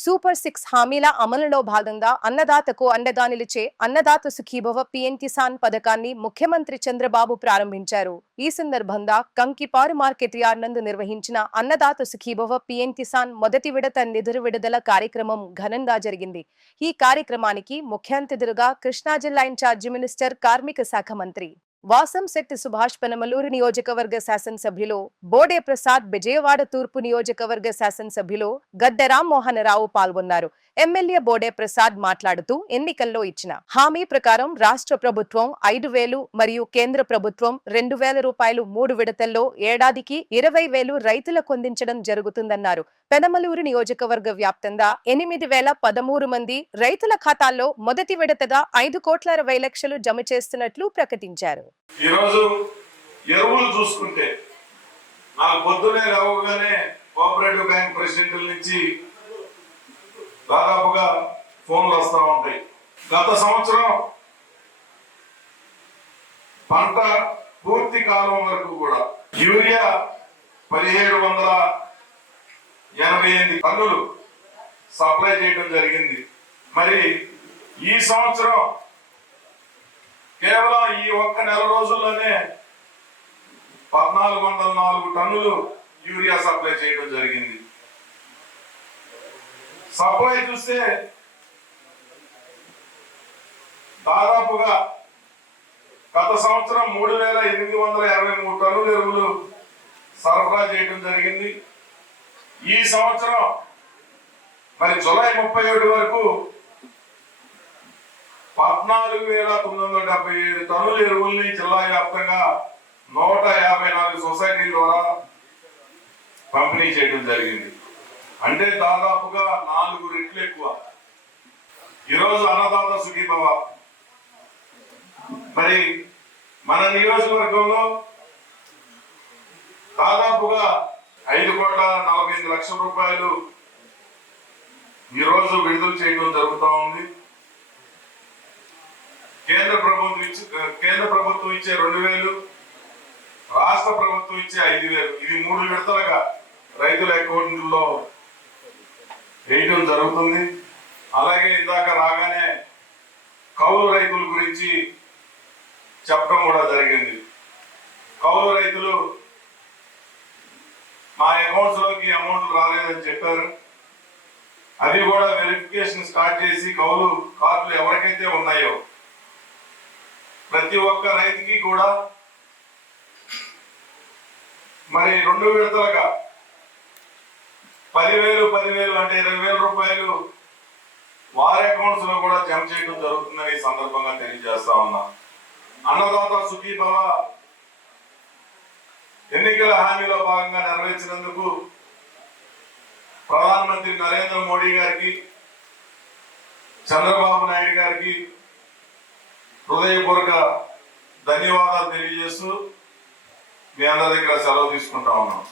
Super 6 హామీల అమలులో భాగంగా అన్నదాతకు అండగా నిలిచే అన్నదాత సుఖీభవ పీఎం కిసాన్ పథకాన్ని ముఖ్యమంత్రి చంద్రబాబు ప్రారంభించారు. ఈ సందర్భంగా కంకిపాడు మార్కెట్ యార్డ్ నందు నిర్వహించిన అన్నదాత సుఖీభవ పీఎం కిసాన్ మొదటి విడత నిధుల విడుదల కార్యక్రమం ఘనంగా జరిగింది. ఈ కార్యక్రమానికి ముఖ్య అతిథులుగా కృష్ణా జిల్లా ఇన్ఛార్జి మినిస్టర్ కార్మిక శాఖ మంత్రి వాసంశెట్టి సుభాష్ పెనమలూరు నియోజకవర్గ శాసనసభ్యులు బోడే ప్రసాద్, విజయవాడ తూర్పు నియోజకవర్గ శాసనసభ్యులు గద్దె రామ్మోహనరావు పాల్గొన్నారు. ఎమ్మెల్యే బోడే ప్రసాద్ మాట్లాడుతూ ఎన్నికల్లో ఇచ్చిన హామీ ప్రకారం రాష్ట్ర ప్రభుత్వం 5,000 మరియు కేంద్ర ప్రభుత్వం 2,000 రూపాయలు 3 విడతల్లో ఏడాదికి 20,000 రైతులకు అందించడం జరుగుతుందన్నారు. పెనమలూరు నియోజకవర్గ వ్యాప్తంగా 8,013 మంది రైతుల ఖాతాల్లో మొదటి విడతగా 5,60,00,000 జమ చేస్తున్నట్లు ప్రకటించారు. ఈ రోజు ఎరువులు చూసుకుంటే నాకు పొద్దునే లేవగానే కోఆపరేటివ్ బ్యాంక్ ప్రెసిడెంట్ల నుంచి దాదాపుగా ఫోన్లు వస్తూ ఉంటాయి. గత సంవత్సరం పంట పూర్తి కాలం వరకు కూడా యూరియా 1,788 టన్నులు సప్లై చేయడం జరిగింది. మరి ఈ సంవత్సరం కేవలం ఈ ఒక్క నెల రోజుల్లోనే 1,404 టన్నులు యూరియా సప్లై చేయడం జరిగింది. సప్లై చూస్తే దాదాపుగా గత సంవత్సరం 3,823 టన్నుల ఎరువులు సరఫరా చేయడం జరిగింది. ఈ సంవత్సరం మరి జూలై 31 వరకు 14,977 టన్నుల ఎరువుల్ని జిల్లా వ్యాప్తంగా 154 సొసైటీల ద్వారా పంపిణీ చేయడం జరిగింది. అంటే దాదాపుగా 4 రెట్లు ఎక్కువ. ఈరోజు అన్నదాత సుఖీభవ మరి మన నియోజకవర్గంలో దాదాపుగా 5,48,00,000 రూపాయలు ఈరోజు విడుదల చేయడం జరుగుతూ ఉంది. కేంద్ర ప్రభుత్వం ఇచ్చే 2,000, రాష్ట్ర ప్రభుత్వం ఇచ్చే 5,000, ఇది 3 విడతలుగా రైతుల అకౌంట్లో వేయడం జరుగుతుంది. అలాగే ఇందాక రాగానే కౌలు రైతుల గురించి చెప్పడం కూడా జరిగింది. కౌలు రైతులు మా అకౌంట్స్ లోకి అమౌంట్ రాలేదని చెప్పారు. అది కూడా వెరిఫికేషన్ స్టార్ట్ చేసి కౌలు కార్డులు ఎవరికైతే ఉన్నాయో ప్రతి ఒక్క రైతుకి కూడా మరి 2 విడతలుగా 10,000 అంటే 20,000 రూపాయలు వారి అకౌంట్స్ లో కూడా జమ చేయడం జరుగుతుందని ఈ సందర్భంగా తెలియజేస్తా ఉన్నా. అన్నదాత సుఖీభవ ఎన్నికల హామీలో భాగంగా నెరవేర్చినందుకు ప్రధానమంత్రి నరేంద్ర మోడీ గారికి, చంద్రబాబు నాయుడు గారికి హృదయపూర్వక ధన్యవాదాలు తెలియజేస్తూ మీ అందరి దగ్గర సెలవు తీసుకుంటా ఉన్నాం.